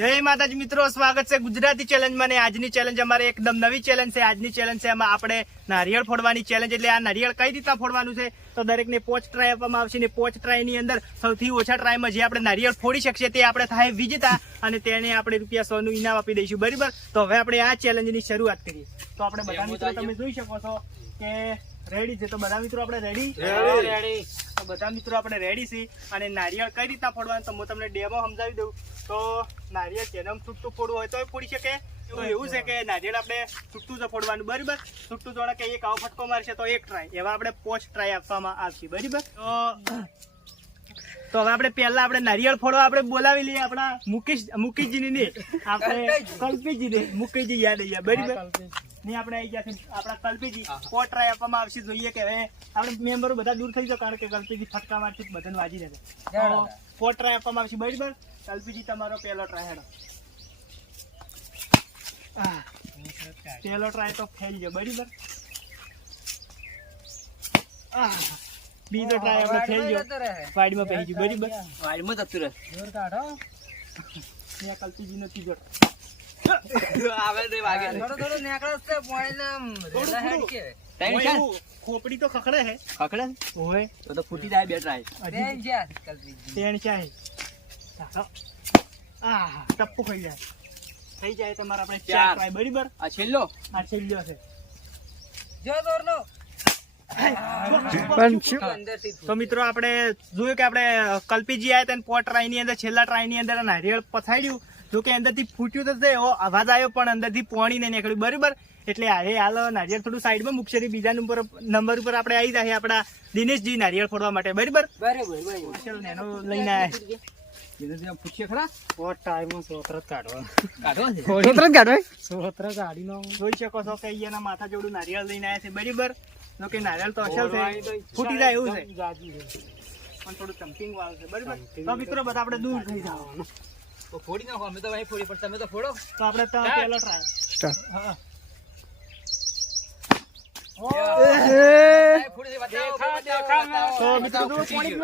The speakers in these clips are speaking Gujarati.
જય માતાજી મિત્રો સ્વાગત છે ગુજરાતી ચેલેન્જમાં ને આજની ચેલેન્જ અમારે એકદમ નવી ચેલેન્જ છે. આજની ચેલેન્જ છે એમાં આપણે નારિયેળ ફોડવાની ચેલેન્જ એટલે આ નારિયેળ કઈ રીતના ફોડવાનું છે? તો દરેકને પોચ ટ્રાય આપવામાં આવશે ને પોચ ટ્રાયની અંદર સૌથી ઓછા ટ્રાયમાં જે આપણે નારિયેળ ફોડી શકીએ તે આપણે થાય વિજેતા અને તેને આપણે રૂપિયા સોનું ઇનામ આપી દઈશું. બરાબર? તો હવે આપણે આ ચેલેન્જની શરૂઆત કરીએ. તો આપણે બધા મિત્રો તમે જોઈ શકો છો કે રેડી છે. તો બધા મિત્રો આપણે રેડી તો બધા મિત્રો આપણે રેડી છીએ. અને નારિયેળ કઈ રીતના ફોડવાનું તો હું તમને ડેમો સમજાવી દઉં. તો નારિયેળ જેને આમ છૂટું ફોડવું હોય તો ફોડી શકે. તો એવું છે કે નારિયેળ આપણે છૂટું જ ફોડવાનું. બરાબર? છૂટું જોડે કે એક આવો ફટકો મારશે તો એક ટ્રાય એવા આપણે પોચ ટ્રાય આપવામાં આવશે. બરાબર? તો તો હવે આપણે પહેલા આપણે નારિયેળ ફોડવા આપણે બોલાવી લઈએ આપણા મુકેશ મુકેશજીની. ને આપણે કલ્પીજીને મુકેશજી યાદ આવી ગયા. બરાબર? ને આપણે આવી ગયા છે આપણા કલ્પીજી કોટ ટ્રાય આપવામાં આવશે જોઈએ કે હવે આપણે મેમ્બરો બધા દૂર થઈ જાય કારણ કે કલ્પીજી ફટકા મારથી બધાને વાજી જશે કોટ ટ્રાય આપવામાં આવશે બરાબર? કલ્પીજી તમારો પહેલો ટ્રાય હેડો. પહેલો ટ્રાય તો ફેલ ગયો બરાબર? બીજો ટ્રાય આપણે ફેલ ગયો. વાડીમાં પહેરી ગયું બરાબર? વાડીમાં જતું રહે. ત્યાં કલ્પીજીનો ત્રીજો. આવે તે વાગે. થોડો છે હેડ કે. ખોપડી તો ખખડે હે ખખડે? ઓય તો તો ફૂટી જાય બે ટ્રાય. હજી બેન છે કલ્પીજી. તેણ ચાહે ચાલો. આહ, ટપ્પુ ખાઈ જાય થઈ જાય તમારે આપણે ચાર. ટ્રાય બરાબર આ છેલ્લો આ છેલ્લો છે જો દોરનો. તો મિત્રો આપણે જોયું કે આપણે કલ્પીજી આવ્યા હતા પોટ ટ્રાયની અંદર છેલ્લા ટ્રાયની અંદર આ નારિયેળ પથાડ્યું જો કે અંદરથી ફૂટ્યું તો એવો અવાજ આવ્યો પણ અંદરથી પોણી નહીં નીકળ્યું. બરાબર? એટલે હારે હાલ નારિયેળ થોડું સાઈડમાં મૂકશે બીજા નંબર નંબર ઉપર આપણે આવી જાય આપણા દિનેશજી નારિયેળ ફોડવા માટે. બરાબર? બરાબર બરાબર. એનો લઈને આવ્યા પૂછીએ ખરા? પોટ ટાઈમમાં સોતરત કાઢવા. કાઢવા છે? સોત્ર જોઈ શકો છો કે અહીંયાના માથા જોડું નારિયેળ લઈને આવ્યા છે બરાબર? જો કે નારિયેળ તો અસલ છે. ફૂટી જાય એવું છે. પણ થોડું ચમ્પિંગ વાળું છે બરાબર? તો મિત્રો બધા આપણે દૂર થઈ જાવ તો ફોડી નાખો અમે તો અહીં ફોડી પણ તમે તો ફોડો. તો આપણે તો. પહેલો ટ્રાય હા. ફોડી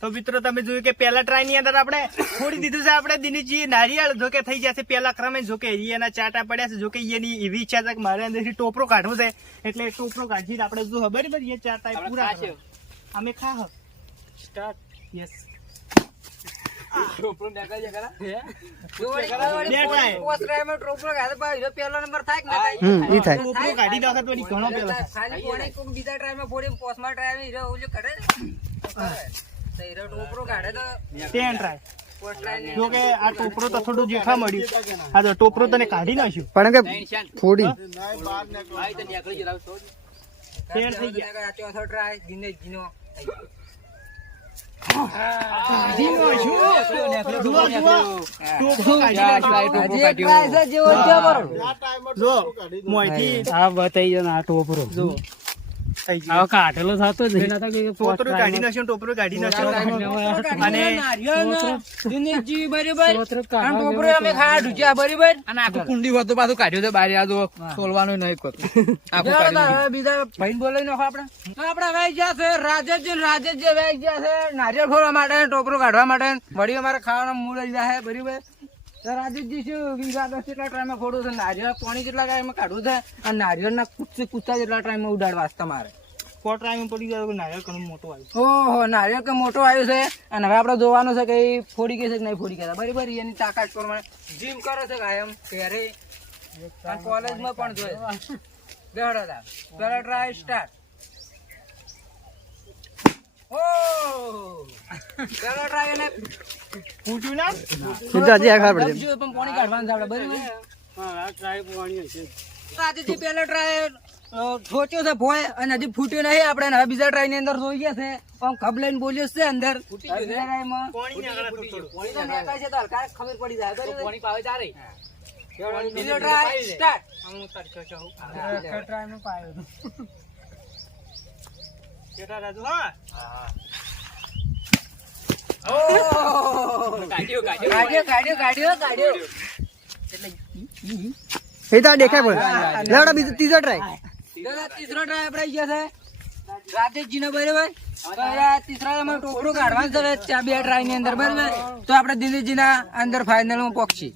તો મિત્રો તમે જોયું કે ટ્રાયની અંદર આપણે છોડી દીધું છે આપણે દિનેશજી નારિયેળ જોકે થઈ જશે પહેલા ક્રમે જોકે એના ચાટા પડ્યા છે જોકે એની એવી ઈચ્છા છે કે મારે અંદરથી ટોપરો કાઢવો છે. એટલે ટોપરો કાઢી આપણે જો બરાબર એ ચાટા પૂરા. અમે ખા સ્ટાર્ટ યસ ટોપરો નીકળી જાય ખરા? જો વળી બે વળી try. પોસ ટ્રાયમાં ટોપલો કાઢે પહેલો નંબર થાય કે ના હા, થાય? થાય કાઢી નાખે તો ઘણો પેલો ખાલી પોણી કોક બીજા ટ્રાયમાં ફોડી પોસમાં ટ્રાયમાં હીરો ઓલું કાઢે ને કરે. તો હીરો ટોપરો કાઢે તો ટેન ટ્રાય જો કે આ ટોપરો તો થોડું જેઠા મળ્યું. હા તો ટોપરો તને કાઢી નાખ્યું. પણ કે. તેર થઈ ગયા. આ ચોથો ટ્રાય દિનેશજીનો કાઢી આ બતાવી જાય આ ટોપરો જો થઈ ગયું. કાઢેલો થતો જ નહીં. ટોપરો કાઢી નાખ્યો ટોપરું કાઢી નાખ્યો. અને દિનેશજી બરોબર. ટોપરો અમે ખાવા ઢૂંચ્યા બરોબર. અને આખું કુંડી હોતું પાછું કાઢ્યું છે બારે આ જો ખોલવાનું નહીં કોતું. આખું કાઢ્યું બીજા ભાઈને બોલાવી નાખો આપણે. તો આપણે વાઈ ગયા છે રાજેશજી ને રાજેશજી વાઈ ગયા છે નારિયેળ ખોલવા માટે ટોપરું કાઢવા માટે. વળી અમારે ખાવાનો મૂળ લીધા જાય બરોબર. તો રાજેશજી શું વીઘા દસ જેટલા ટાઈમે ખોડું છે નારિયેળ પાણી જેટલા ટાઈમે કાઢવું છે અને નારિયેળના કૂચા જેટલા ટાઈમે ઉડાડવા છે તમારે કોટરામાં પડી ગયો નારિયેળ ઘણું મોટું આવ્યું. ઓહો નારિયેળ કે મોટો આવ્યો છે? અને હવે આપણે જોવાનું છે કે એ ફોડી ગઈ છે કે નહીં ફોડી ગયા બરાબર એની તાકાત પ્રમાણે. જીમ કરે છે કાયમ ઘરે. અને કોલેજમાં પણ જોઈએ બેહડો તાર. પહેલા ટ્રાય સ્ટાર્ટ ફૂટ્યું ના? પણ પાણી સોચ્યો છે ભોય અને હજી ફૂટ્યો નહીં. આપણે હવે બીજા ટ્રાયની અંદર જોઈ ગયા છે. આમ ખબ લઈને બોલ્યો છે અંદર. પાણી. પાણી ખબર પડી જાય. તો બરાબર પાણી પાવે તારે. બીજો ટ્રાય સ્ટાર્ટ. હું તડકો છું. હા કેટા રાજુ હા? કાઢ્યું, કાઢ્યું. કાઢ્યો કાઢ્યો કાઢ્યો કાઢ્યો એ તો દેખાય પણ. લેવડા બીજો ત્રીજો ટ્રાય ત્રીજો ટ્રાય આપણે ગયા છે. રાજેશજી ને બરાબર તીસરા ટોપરું કાઢવાનું છે. ચા બે ટ્રાયની અંદર બરાબર. તો આપણે દિલીપજી ના અંદર ફાઇનલમાં પહોંચી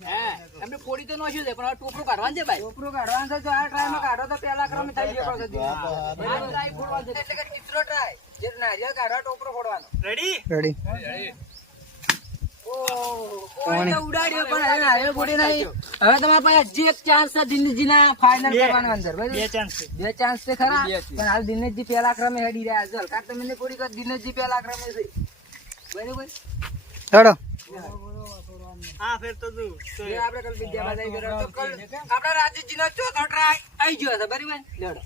એમને ફોડી તો નાખ્યું છે પણ ટોપરું કાઢવાનું છે ભાઈ. ટોપરું કાઢવાનું છે. તો આ ટ્રાયમાં કાઢો તો પહેલા ક્રમ થઈ ફોડવાનું એટલે કે તીસરો ટ્રાય જે નારિયેળ કાઢવા ટોપરો ફોડવાનો. રેડી રેડી ઉડાડ્યો પણ હવે નારિયેળ નહીં. હવે તમારા પાસે હજી એક ચાન્સ છે દિનેશજી ના ફાઇનલ કરવાનો અંદર. બે ચાન્સ બે ચાન્સ છે ખરા? પણ હાલ દિનેશજી પહેલા ક્રમે હેડી રહ્યા છે. હલકા તમે ને પૂરી કર દિનેશજી પહેલા ક્રમે છે. બરાબર? હેડો હા ફેર તો તું. આપણે કલ વિદ્યામાં જઈ ગયા તો કલ આપણા રાજેશજી નો ચોથો ટ્રાય આવી ગયો છે બરાબર? લેડો.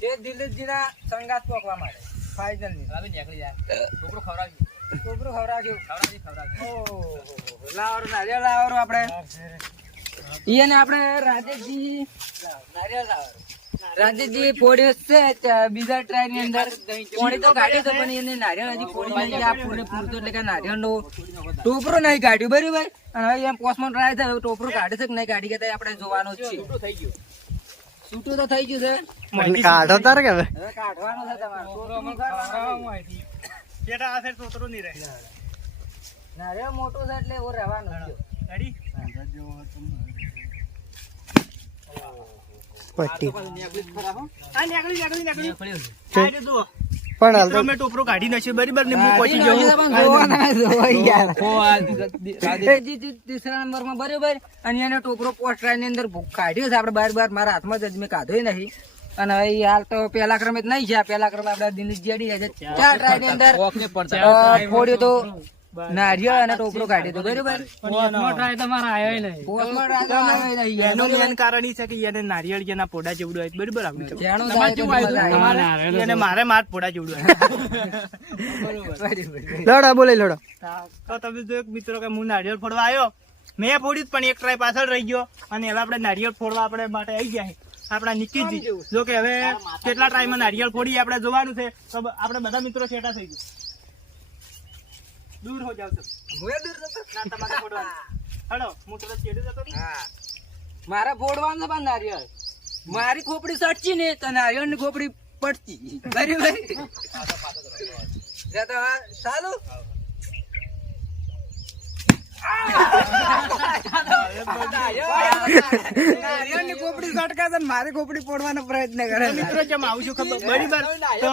જે દિલીપજી ના સંગાત પોકવા માટે. ફાઇનલની. હવે નીકળી જાય. ટોપરું ખવડાવજો. છોકરું ખવડાવજો. ખવડાવજો ખવડાવજો. લાવરો નારિયેળ લાવરો આપણે. એને આપણે રાજેશજી નારિયેળ લાવરો. રાજેશજી ફોડ્યો છે બીજા ટ્રાયની અંદર. પોણી તો કાઢ્યો તો પણ એને નારિયેળ હજી ફોડી નહીં આ પૂરે પૂરતો એટલે કે નારિયેળ નો ટોપરો નહીં કાઢ્યું બરાબર? અને હવે એમ પોસ્ટમાં ટ્રાય થાય ટોપરો કાઢે છે કે નહીં કાઢી કે આપણે જોવાનું જ છે. સૂટું છૂટું તો થઈ ગયું છે. કાઢો તારે કે હવે? હવે કાઢવાનું છે તમારે. છે. બેટા આ ફેર તોતરું નહીં રહે. ના રે મોટો છે એટલે એવું રહેવાનો છે. રેડી પટ્ટી. હા. નીકળી નીકળી નીકળી. આ જો પણ હાલ તો અમે કાઢી નાખ્યું બરાબર ને હું પહોંચી જાઉં. તીસરા નંબરમાં બરોબર. અને એને ટોપરો પોસ્ટરાયની અંદર કાઢ્યો છે. આપણે બાર બાર મારા હાથમાં જ મેં કાઢો નહીં અને હવે હાલ તો પહેલા ક્રમે જ નહીં છે આ પહેલા ક્રમે આપણે દિનેશ જેડી છે ચાર ટ્રાયની અંદર ફોડ્યો તો નારિયેળ અને ટોપરો કાઢ્યો તો બરોબર? પોસ્ટમાં ટ્રાય આવ્યો નહીં એનું એનું મેન કારણ ઈ છે કે એને નારિયેળ જેના પોડા જેવડું હોય. બરાબર આપણે છે તમારે એને મારે માર પોડા જેવડું હોય. લડા બોલે લડા. તો તમે જો એક મિત્રો કે હું નારિયેળ ફોડવા આવ્યો મેં ફોડ્યું પણ એક ટ્રાય પાછળ રહી ગયો. અને એવા આપણે નારિયેળ ફોડવા આપણે માટે આવી ગયા. આપણા નિકિતજી જો. કે હવે કેટલા ટાઈમમાં નારિયેળ ફોડી આપણે જોવાનું છે તો આપણે બધા મિત્રો છેટા થઈ ગયું. દૂર હો જાવ તો હું દૂર જતો. ના તમારે ફોડવાનું. હડો હું તરત છેડે જતો. હા. મારે ફોડવાનું છે પણ નારિયેળ. મારી ખોપડી સટચી ને તો નારિયેળની ખોપડી પડતી. બરાબર? જા નારિયેળની ખોપડી સટકા છે મારી ખોપડી ફોડવાનો પ્રયત્ન કરે મિત્રો જેમ આવું છું ખબર બરાબર તો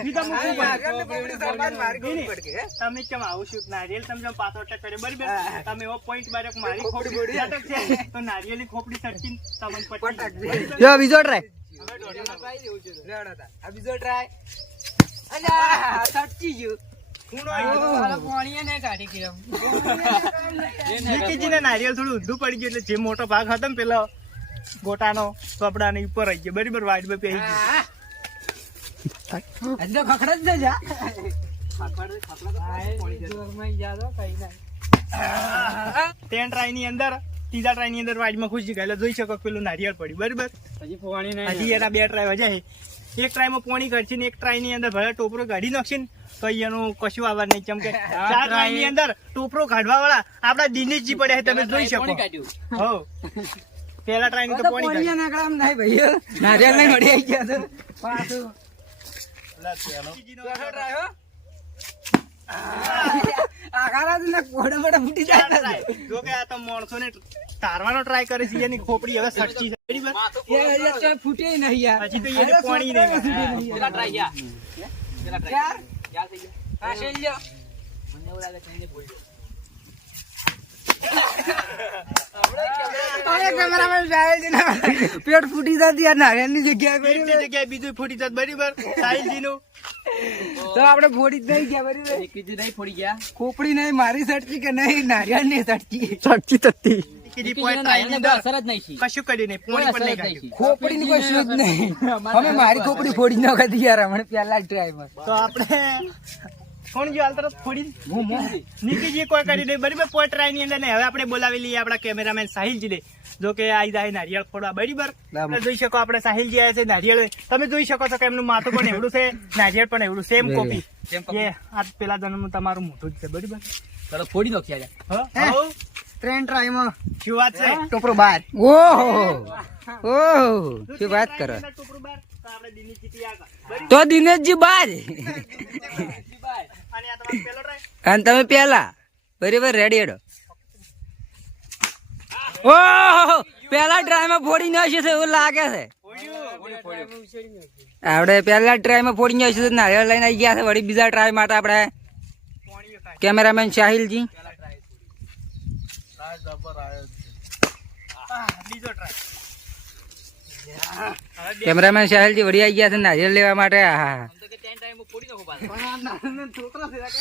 ઈ તો મૂકવું પડે. નારિયેળની ખોપડી સટકા ને મારી ખોપડી પડકે, હે? તમે કેમ આવું છું? નારિયેળ તમે જેમ પાછો અટક કર્યો બરાબર? તમે એવો પોઈન્ટ માર્યો કે મારી ખોપડી અટક છે. તો નારિયેળની ખોપડી સટકીને તમને પટક જો બીજો ટ્રાય બીજો અલ્યા સટકી ગયું. ગયો. નારિયેળ થોડું ઊંધું પડી ગયું એટલે જે મોટો ભાગ હતો ને પેલો ગોટાનો કપડા ની ઉપર આવી ગયો. બરાબર વાઈટ પર પહેરી ગયો. ખખડ જ જા. ત્રણ ટ્રાયની અંદર ત્રીજા ટ્રાયની અંદર વાઈટમાં ખુશી એટલે જોઈ શકો પેલું નારિયેળ પડ્યું. બરાબર? હજી એના બે ટ્રાય વજ્યા છે. એક ટ્રાયમાં પોણી કરશે ને એક ટ્રાયની અંદર ભલે ટોપરો કાઢી નાખશે ને તો એનું કશું આવવા નહીં. કેમ કે ચાર ટ્રાયની અંદર ટોપરો કાઢવા વાળા આપડા દિનેશજી પડ્યા તમે જોઈ શકો. હો. પેલા ટ્રાયની તો પોણી કાઢી. નારિયેળ નહીં મળી આવી ગયા તો. પાછું. કોડે મોડે ફૂટી જાય જો કે આ તો માણસો ને તારવાનો ટ્રાય કરે છે એની ખોપડી હવે સટકી છે બરાબર? ફૂટે નહીં યાર હજી તો એને પાણી નહીં પેલા. પેલા try યાર ગયા થઈ ગયા. હા શેલ્યો મને એવું લાગે છે એને બોલ્યો. અરે કેમેરામેન સાહેબ જી ના પેટ ફૂટી જતી નારિયેળની જગ્યાએ બરાબર. જગ્યાએ બીજું ફૂટી જત બરાબર? સાહિલજીનું. તો આપણે ફોડી જ નહીં ગયા બરાબર? બીજું નહીં ફોડી ગયા. ખોપડી નહીં મારી સટકી કે નહીં નારિયેળની સટકી સટકી ની પણ ખોપડી ની કોઈ શું નહીં. અમે મારી ખોપડી ફોડી ન કરી યાર હમણાં તો આપણે કોણ જો હાલ તરત ફોડી હું મોં નિકીજી કોઈ કરી દે. બરાબર પોઈન્ટ ટ્રાયની અંદર ને હવે આપણે બોલાવી લઈએ આપણા કેમેરામેન સાહિલજી ને જો કે આ જાય નારિયેળ ફોડવા બરાબર. એટલે જોઈ શકો આપણે સાહિલજી આવ્યા છે નારિયેળ. તમે જોઈ શકો છો કે એમનું માથું પણ એવડું છે નારિયેળ પણ એવડું સેમ કોપી કે. એ આ પેલા જન્મ તમારું મોટું જ છે બરાબર. ચાલો ફોડી નાખી આજે. હા ત્રણ ટ્રેન ટ્રાયમાં. શું વાત છે? ટોપરો બાર. ઓહો. ઓહો. શું વાત કરો? તો દિનેશજી બાર. અને તમે પેલા? બરાબર રેડી હેડો. ઓ પેલા ટ્રાયમાં ફોડી નાખ્યું છે એવું લાગે છે. આપણે પેલા ટ્રાયમાં ફોડી નાખ્યું છે નારિયેળ લઈને આવી ગયા છે વળી બીજા ટ્રાય માટે આપણે કેમેરામેન શાહિલજી. બીજો try. કેમેરામેન સાહેલજી વળી આવી ગયા છે નારિયેલ લેવા માટે. આહા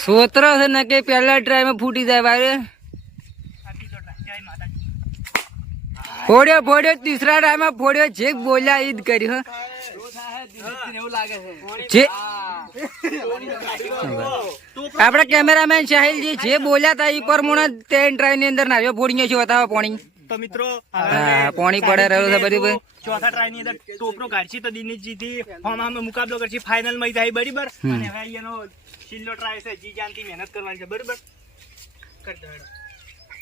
સોતરો છે ને કે પેલા ટ્રાયમાં ફૂટી જાય માતાજી. ફોડ્યો ફોડ્યો તીસરા ટાઈમમાં ફોડ્યો. જે બોલ્યા ઈદ કર્યો આપડે કેમેરામેન સાહિલજી જે બોલ્યા હતા એ પ્રમાણે ટ્રેન ટ્રાયની અંદર નારિયેળ ફોડી છે બતાવો પાણી. તો મિત્રો પાણી પડે રહ્યો છે બરાબર. ચોથા ટ્રાયની અંદર ટોપરો કાઢશે તો દિનેશજી થી ફોર્મ આમાં મુકાબલો કરશે ફાઇનલમાં જાય બરાબર? અને હવે એનો છેલ્લો ટ્રાય છે જી જાનથી મહેનત કરવાની છે બરાબર.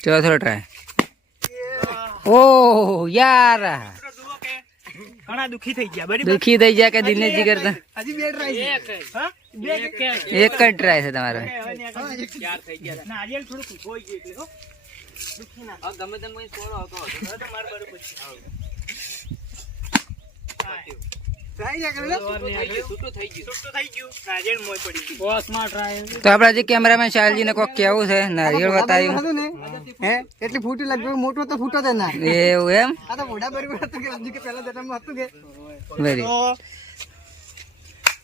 ચોથો ટ્રાય ઓહ યાર. ઘણા દુખી થઈ ગયા બરાબર? દુખી થઈ જાય કે દિનેશજી કરતા? હજી બે ટ્રાય છે. બે કે એક જ ટ્રાય છે તમારે. નારિયેલ થોડું હોય ગયું એટલે ગમે તેમ કોઈ સોળો હતો તો. મારે બરોબર છે હા. છૂટું થઈ ગયું. છૂટું થઈ ગયું. નારિયેળ મોય પડી ગયું તો આપડા જે કેમેરામેન સાહિલજી ને કોક કેવું છે નારિયેળ બતાવ્યું. હે? એટલી ફૂટી લગભગ મોટો તો ફૂટો જ ના. એવું એમ? આ તો મોઢા બરાબર હતું કે પેલા કે હતું કે? વેરી તો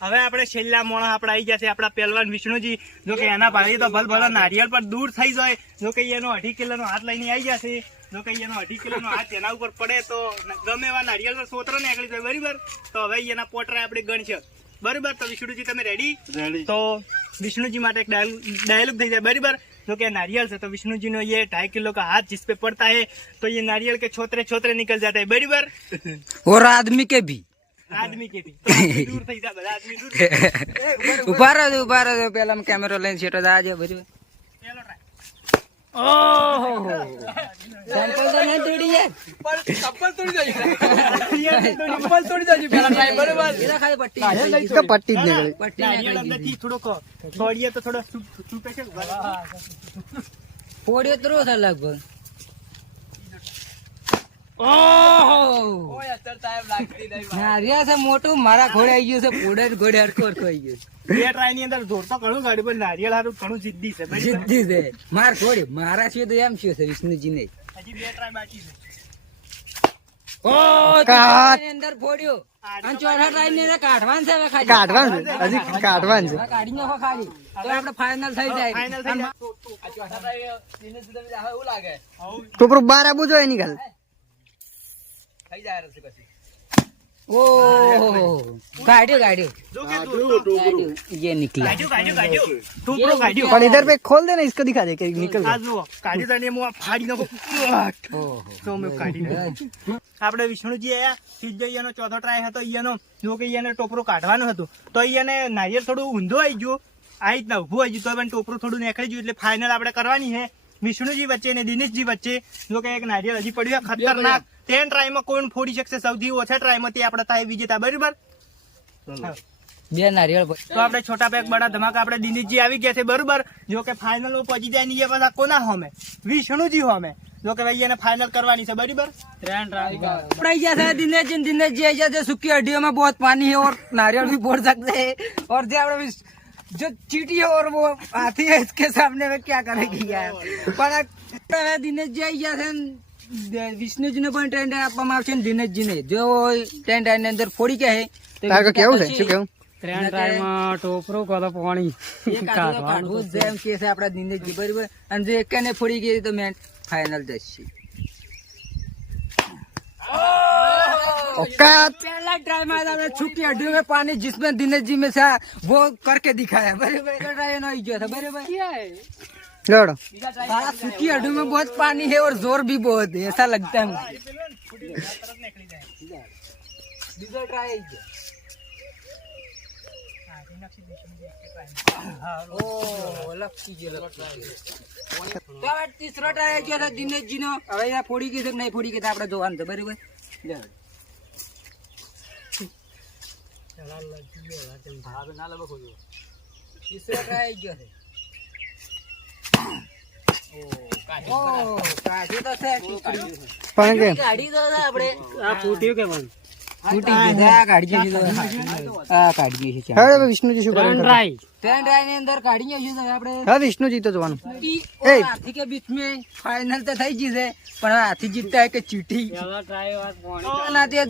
હવે આપણે છેલ્લા મોણા આપણે આવી જશે આપણા પહેલવાન વિષ્ણુજી. જો કે એના ભાઈ તો ભલ ભલો નારિયેળ પર દૂર થઈ જાય. જો કે એનો અઢી કિલોનો હાથ લઈને આવી જશે જો કે એનો અઢી કિલોનો હાથ એના ઉપર પડે તો ગમે એવા નારિયેળ પર સોતરો નીકળી જાય બરાબર? તો હવે એના પોટરા આપણે ગણશે બરાબર? તો વિષ્ણુજી તમે રેડી તો વિષ્ણુજી માટે એક ડાયલોગ થઈ જાય બરાબર? जो कि नारियल से तो विष्णु जी ने ये ढाई किलो का हाथ जिस पे पड़ता है तो ये नारियल के छोतरे छोतरे निकल जाते हैं बड़ी बार આદમી કેતી દૂર થઈ જા બધા આદમી દૂર ઊભા રહો ઊભા રહો પેલા કેમેરો લઈને છેટો આજે બધું. લગભગ. છે મોટું મારા ઘોડે આવી ગયું છે ફોડે ઘોડે હરકો હરકો આવી ગયું બે ટ્રાયની અંદર જોર તો ઘણું ગાડી પણ નારિયેળ હારું ઘણું જિદ્દી છે જિદ્દી છે. માર ઘોડે મારા છે તો એમ છે વિષ્ણુજી ને હજી બે ટ્રાય બાકી છે. ઓ કાટ. ની અંદર ફોડ્યો. અને ચોથા ટાઈમ ને કાઢવાનું છે હવે ખાલી. કાઢવાનું છે. હજી કાઢવાનું છે. કાઢી નાખો ખાલી. તો આપણે ફાઇનલ થઈ જાય. ફાઇનલ થઈ જાય. એવું લાગે. ટોપરું બાર આબુ જોઈએ નિકાલ થઈ જાય રસી પછી ઓહો કાઢ્યો કાઢ્યો જો કે દોસ્તો, કાઢ્યો. ये निकला કાઢ્યું કાઢ્યું કાઢ્યું ટોપરો કાઢ્યું પણ ઇધર पे खोल दे ना इसको दिखा दे कि निकल આ જુઓ કાઢી તો હું આ ફાડી નાખું ઓહો તો મેં કાઢી નાખ્યું. આપણે વિષ્ણુજી આયા સીધો ઈયાનો ચોથો ટ્રાય હતો ઈયાનો જો કે ઈયાને ટોપરો કાઢવાનું હતું તો ઈયાને નારિયેળ થોડું ઊંધો આવી ગયું આ રીતના ઊભું આવી ગયું તો પણ ટોપરું થોડું નીકળી ગયું એટલે ફાઇનલ આપણે કરવાની છે વિષ્ણુજી વચ્ચે ને દિનેશજી વચ્ચે જો કે એક નારિયેળ હજી પડ્યું છે ખતરનાક ten ટ્રાયમાં કોણ ફોડી શકશે સૌથી ઓછા ટ્રાયમાં તે આપણે થાય વિજેતા બરાબર હા. બે નારિયેળ પર. તો આપણે છોટા પેક બડા ધમાકા આપણે દિનેશજી આવી ગયા છે બરોબર જો કે ફાઇનલ માં પહોંચી જાય નહીં પાછા કોના હોમે વિષ્ણુજી હોમે જો કે ભાઈ એને ફાઇનલ કરવાની છે બરાબર पड़ जाता है दिनेश जी दिनेश जी ऐसा जो सूखी हड्डियों में बहुत पानी है और नारियल भी फोड़ सकते हैं और जो આપણે जो चीटी है और वो हाथी है इसके सामने में क्या करेगी यार પણ આ દિનેશ जी આવી ગયા છે ને વિષ્ણુજી ને પણ ટ્રેન્ડ આપવામાં આવશે ને દિનેશજી ને જો ટ્રેન્ડ ની અંદર ફોડી કે હે તો તારે કેવું છે શું કેવું ટોપરું કાઢવું જ છે એમ કે છે આપણા દિનેશજી બરાબર અને જો એક ને ફોડી ગઈ તો મેં ફાઇનલ જશે औकात पहला ट्राई में हमने छुट्टी हड्डियों में पानी जिसमें दिनेश जी में था वो करके दिखाया बराबर ट्राई नहीं किया था बराबर लड़ो साला सूखी हड्डियों में बहुत पानी है और जोर भी बहुत है ऐसा लगता है मुझे दूसरा ट्राई તો હવે તીસરો ટ્રાય ગયો હતો દિનેશજી નો હવે આ ફોડી ગઈ છે કે નહીં ફોડી ગઈ તો આપણે જોવાનું છે બરાબર લે. તીસરો try આવી ગયો છે. ઓહ, કાઢ્યું તો છે, કાઢ્યું છે. પણ કે કાઢી દો ને આપણે. ફૂટી ગયું છે. આ કાઢી ગયું છે. વિષ્ણુજી શું વિષ્ણુજી તો જવાનું. ફાઈનલ તો થઈ ગઈ પણ હાથી જીતતા કે ચીઠી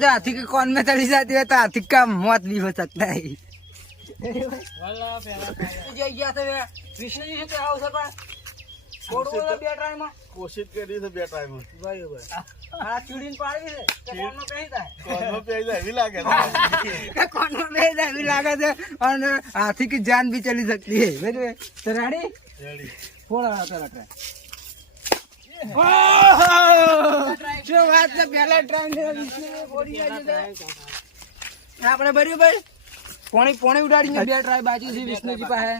હાથી કોન મેં ચડી જતી હોય તો હાથી કામ મોત બી હો સકતા વિષ્ણુજી શું કહેવું છે પણ? છોડવો કોશિશ કરી છે બે ટાઈમ ભાઈ ભાઈ. આ ચૂડીને પાડી છે કોણમાં પહેરી જાય? જાન બી ચલી શકતી હે. જો વાત છે પહેલા ટ્રાય આપણે બરાબર પોણી પોણી ઉડાડીને બે ટ્રાય બાજુ છે વિષ્ણુજી પાસે.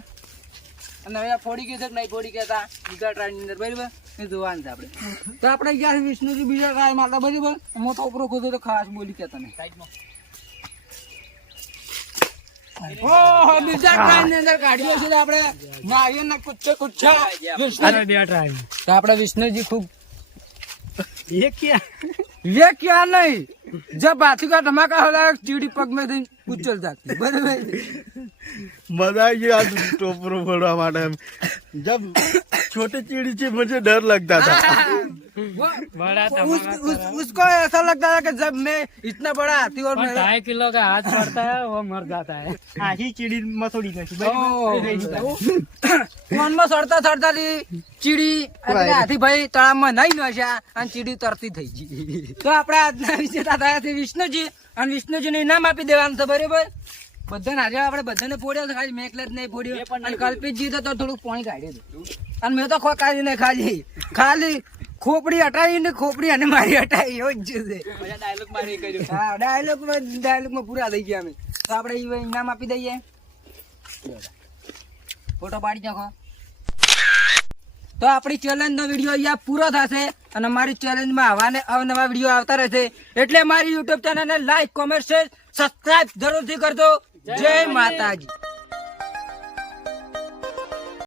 અને હવે ફોડી ગયું છે કે નહીં ફોડી કહેતા બીજા ટ્રાયની અંદર બરાબર? એ જોવાનું છે આપણે. તો આપણે ગયા વિષ્ણુજી બીજા ટ્રાય મારતા બરાબર? હું તો ઉપરો ખોદો તો ખાસ બોલી કે તમે બીજા ટ્રાયની અંદર કાઢીએ છીએ આપણે. નાહીએ ને કુચ્છે કુચ્છા. આપણે વિષ્ણુજી ખૂબ એ ક્યાં? ये क्या नहीं जब बाथू का धमाका हो रहा है चिड़ी पग में दिन उछल जाती मजा ये आज टोपरो बोलवा माडा जब छोटे चिड़ी से मुझे डर लगता था वो- उस, उस, उसको ऐसा लगता है कि जब मैं इतना बड़ा हाथी और मेरा કિલો का हाथ पड़ता है वो मर जाता है આહી ચીડી મસોડી નાખી ઓહ. ફોનમાં સડતા સડતા થી ચીડી એટલે હાથી ભાઈ તળાવમાં નહીં નશ્યા અને ચીડી તરતી થઈ ગઈ તો આપણે આજના વિજેતા થયા છે વિષ્ણુજી અને વિષ્ણુજી નું ઇનામ આપી દેવાનું છે બરોબર બધાને આજે આપણે બધાને ફોડ્યો છે ખાલી મેં એકલા જ નહીં ફોડ્યો અને કલ્પિતજી તો થોડુંક પાણી કાઢ્યું હતું અને મેં તો ખો કાઢી ને ખાલી ખાલી ખોપડી હટાવી ને ખોપડી અને મારી હટાવી એવું જ છે. ડાયલોગ મારી કર્યું હા ડાયલોગમાં ડાયલોગમાં પૂરા થઈ ગયા અમે. તો આપણે ઇનામ આપી દઈએ. ફોટો પાડી નાખો. તો આપણી ચેલેન્જ નો વીડિયો અહીંયા પૂરો થશે અને મારી ચેલેન્જમાં આવા ને અવનવા વીડિયો આવતા રહેશે. એટલે મારી યુટ્યુબ ચેનલ ને લાઈક કોમેન્ટ શેર સબસ્ક્રાઇબ જરૂરથી કરજો. જય માતાજી.